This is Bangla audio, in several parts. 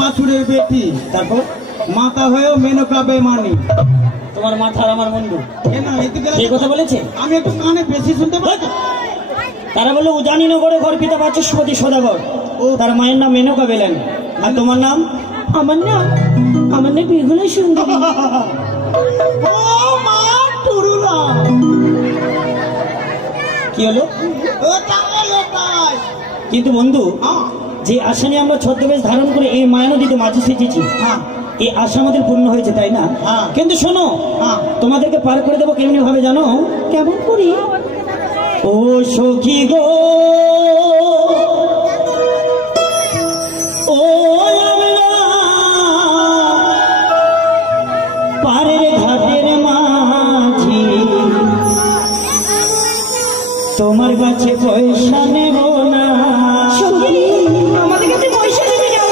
বাছুরের বেটি, তারপর মাতা হয়েও মেনকা বেমানি। তোমার মাথার আমার বন্ধু এই কথা বলেছে, আমি একটু কানে বেশি শুনতে পাই। তারা বললো উজানি নগরে ঘর পিতা বাচস্পতি সদাগর, ও তার মায়ের নাম মেনকা বেলেন। আর তোমার নাম? আমার নাম বেহুলা সুন্দরী। ও মা টুরুলা, কি হলো? কিন্তু বন্ধু, যে আশা নিয়ে আমরা ছদ্মবেশ ধারণ করে এই মায়া নদীতে মাঝে সেচেছি, এই আশা আমাদের পূর্ণ হয়েছে, তাই না? কিন্তু শোনো, তোমাদেরকে পার করে দেবো কেমনি ভাবে জানো? কেমন করি? ও সখী গো, ও পারের ঘাটের মাঝি, তোমার কাছে পয়সা নেব না। আমাদের কাছে পয়সা দেবে না?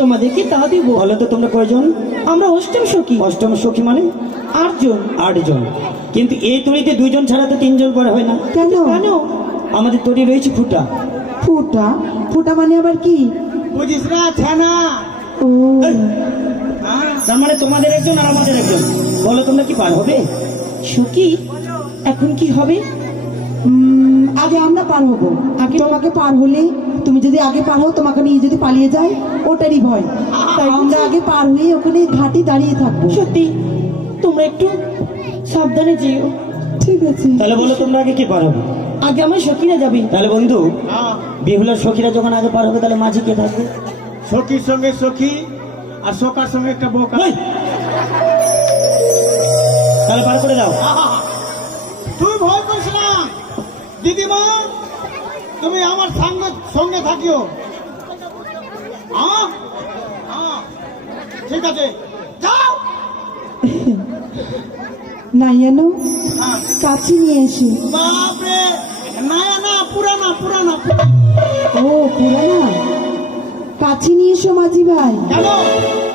তোমাদেরকে তা দিব। বলো তো তোমরা কয়জন? আমরা অষ্টম সখী। অষ্টম সখী মানে 8 জন। 8 জন। কিন্তু এই তরিতে 2 জন ছাড়া তো 3 জন করা হয় না। কেন? আমাদের তরি রয়েছে ফুটা। ফুটা? ফুটা মানে আবার কি? বুঝিস না ছানা। ও, তার মানে তোমাদের একজন আর আমাদের একজন। বলো তোমরা কি পার হবে? সখী এখন কি হবে? আগে আমরা পার হবো। আগে তোমাকে পার হলে, তুমি যদি আগে পার হও, তোমাকে নিয়ে যদি পালিয়ে যায়, ওটারই ভয়। তাই আমরা আগে পার হয়ে ওখানে ঘাটে দাঁড়িয়ে থাকবো। সত্যি তোমরা একটু সাবধানে যেও। ঠিক আছে। তাহলে বলো তোমরা আগে কি পার হবে? আগে আমার সখীরা যাবে। তাহলে বন্ধু, বেহুলার সখীরা যখন আগে পার হবে, তাহলে মাঝি কে থাকবে? সখীর সঙ্গে সখী আর সকার সঙ্গে একটা বোকা। তাহলে পার করে দাও। তুই ভয় করিস না দিদিমা, তুমি আমার সঙ্গে থাকিও। ঠিক আছে, যাও। নাইয়ানো কাছে নিয়ে এসে। বাপরে, নায়া না, পুরানা। ও পুরানা, কাছে নিয়ে এসো মাঝি ভাই।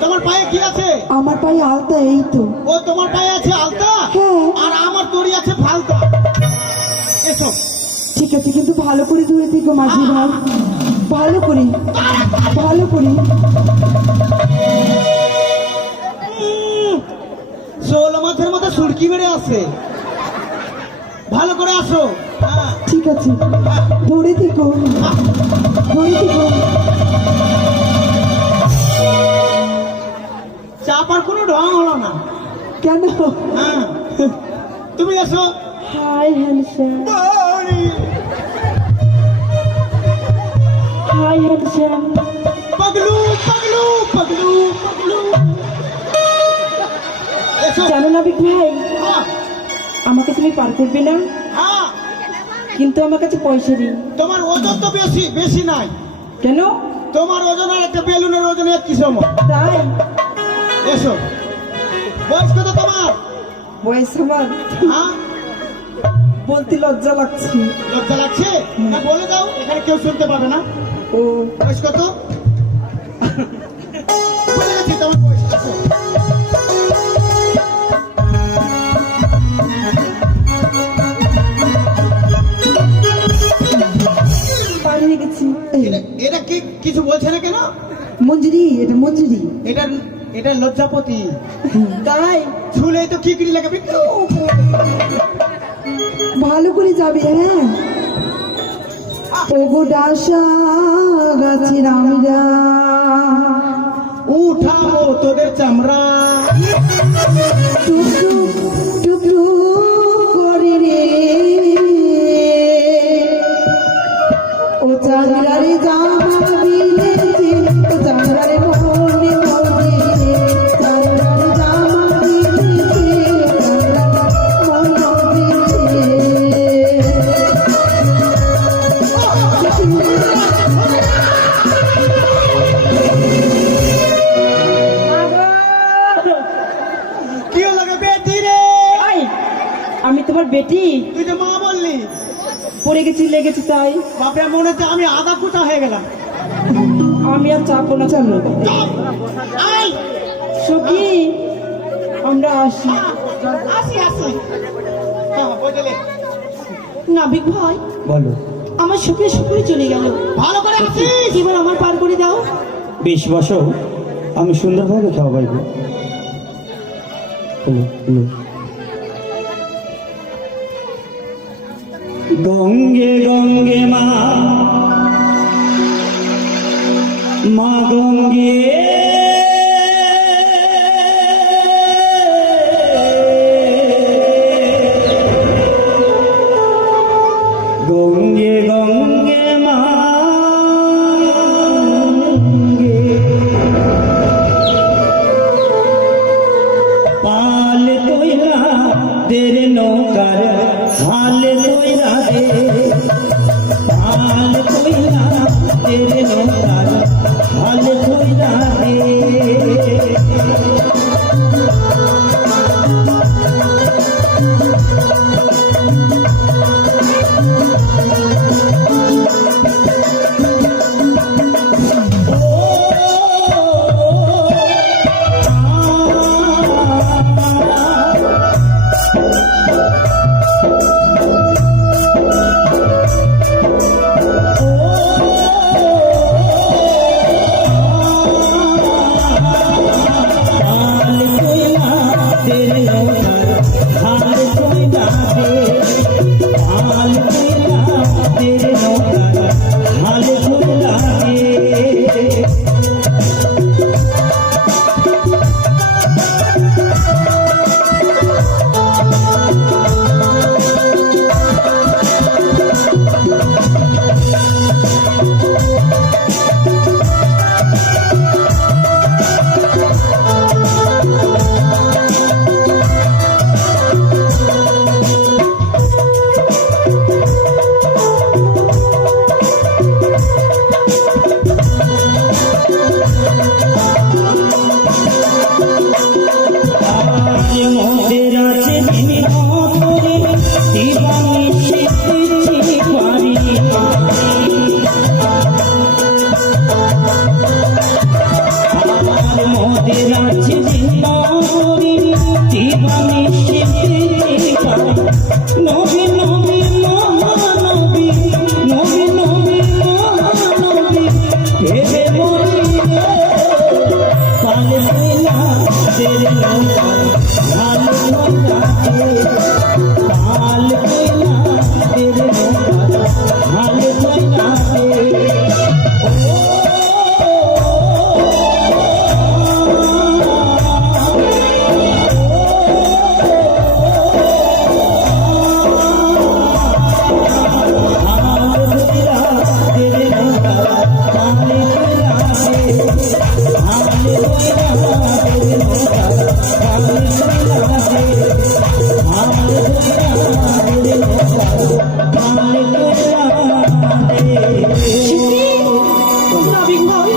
কেন তোমার পায়ে কি আছে? আমার পায়ে আলতা, এই তো। ও তোমার পায়ে আছে আলতা, হ্যাঁ। আর আমার দড়ি আছে ফালতা। এসো। ঠিক আছে, কিন্তু ভালো করে ধরে থেকো মাঝি ভাই, ভালো করে, ভালো করে। শোল মাছের মতো সুরকি বেড়ে আছে, ভালো করে আসো। হ্যাঁ ঠিক আছে, ধরে থেকো, ধরে থেকো। চাপার কোনো ঢং হলো না। কেন? হ্যাঁ তুমি এসো। Hi handsome, hi handsome. পাগলু পাগলু পাগলু পাগলু। এসো। জানো না বিগ ভাই, হ্যাঁ, আমাকে তুমি পার করবে না, হ্যাঁ, কিন্তু আমার কাছে পয়সা নেই। তোমার ওজন তো বেশি বেশি নাই। কেন? তোমার ওজন আর একটা বেলুনের ওজন একই সমান। তাই? এসো। বয়স কত তোমার? বয়স আমার হ্যাঁ, বলতে লজ্জা লাগছে। লজ্জা লাগছে? না বলে দাও, এখানে কেউ শুনতে পাবে না। ও বয়স কত? বলে গেছি তোমার বয়স। এসো। পার হয়ে গেছি। এটা কি কিছু বলছে না কেন? মঞ্জুরি, এটা মঞ্জুরি। এটা এটা লজ্জাপতি। তাই? ছুলেই তো খিকড়ি লাগাবে। ভালো করে যাবে, হ্যাঁ। ওগো ডাসা গাছের আমরা উঠাবো তোদের চামড়া। টুকরু টুকরু করে রে, ও চাঁদরারে জামা বিলেছে, ও চাঁদরারে মনে মনে, চাঁদরারে জামা বিলেছে, মনে কি লাগে বেটি রে? এই, আমি তোমার বেটি। তুই তো মা বললি। পড়ে গেছি, লেগেছি তাই। বাপরে, মনে হচ্ছে আমি আধা কুটা হয়ে গেলাম। আমি আর চাপবো না, চলো। আই সখী, আমরা আসি। আসি আসি। হ্যাঁ বুঝলে। নাবিক ভাই, বলো। আমার সুখে সুখে চলে গেল। ভালো করে আসিস। এবার আমার পার করে দাও। বেশ, বসো, আমি সুন্দরভাবে খাওয়াইব। গঙ্গে গঙ্গে মা, মা গঙ্গে গঙ্গে গঙ্গে মা গঙ্গে, পাল তৈরা দের নৌকার হাল তৈরা দে, পাল তৈরা দের নৌকার হাল তৈরা দে। নাবিক ভাই,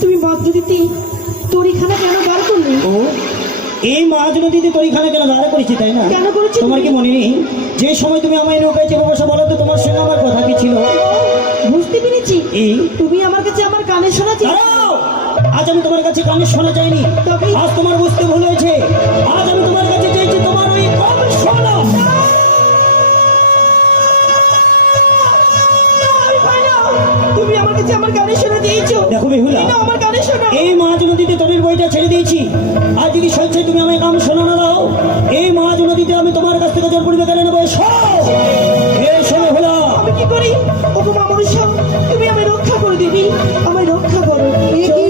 তুমি মাছ নদীতে তরিখানা কেন বার করলে? ও এই মাঝ নদীতে তরিখানা কেন দাঁড়া করেছি তাই না? কেন করেছি? তোমার কি মনে নেই যে সময় তুমি আমায় নৌকায় চেপে বসে বলো তো তোমার সঙ্গে আমার কথা কি ছিল? বুঝতে পেরেছি, এই তুমি আমার কাছে আমার কানে শোনাচ্ছি। দাঁড়াও! আজ আমি তোমার কাছে কানে শোনা চাইনি, তবে? আজ তোমার বুঝতে ভুল হয়েছে। আজ আমি তোমার কাছে চাইছি তোমার ওই কানে শোনা। তুমি আমার কাছে আমার কানে শোনা দিয়েছো। দেখো বেহুলা, না, আমার কানে শোনা। এই মাঝ নদীতে তরির বইটা ছেড়ে দিয়েছি। আর যদি স্বেচ্ছায় তুমি আমায় কাম শোনা না দাও, এই মাঝ নদীতে আমি তোমার কাছ থেকে জল পরিবে কেন নেবো। এসো বেহুলা। আমি কি করি? ওগো মা মনুষ্য, তুমি আমায় রক্ষা করে দিবি, আমায় রক্ষা করো। এ কি?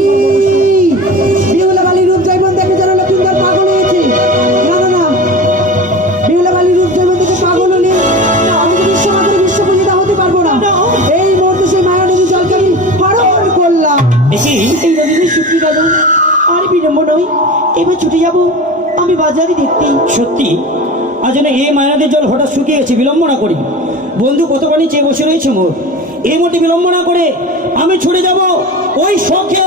বেহুলা বালির রূপ জয়মন দেখে যেন লক্ষিন্দর পাগল হয়েছে। না না না, বেহুলা বালির রূপ জয়মন দেখে পাগল হলে আমি তো বিশ্বমাতার বিশ্ব পূজিতা হতে পারবো না। না। এই মুহূর্তে সেই মায়া নদীর জলকে আমি হরণ করলাম। দেখি এই নদীতে শুকিয়ে গেল, আর বিলম্ব নয়, এবার ছুটে যাব আমি বাজারে দেখতেই। সত্যি আজ যেন এই মায়ানদীর জল হঠাৎ শুকিয়ে গেছে। বিলম্ব না করি, বন্ধু কতখানি চেয়ে বসে রয়েছে মোর। এই মধ্যে বিলম্ব না করে আমি ছুটে যাব ওই শখে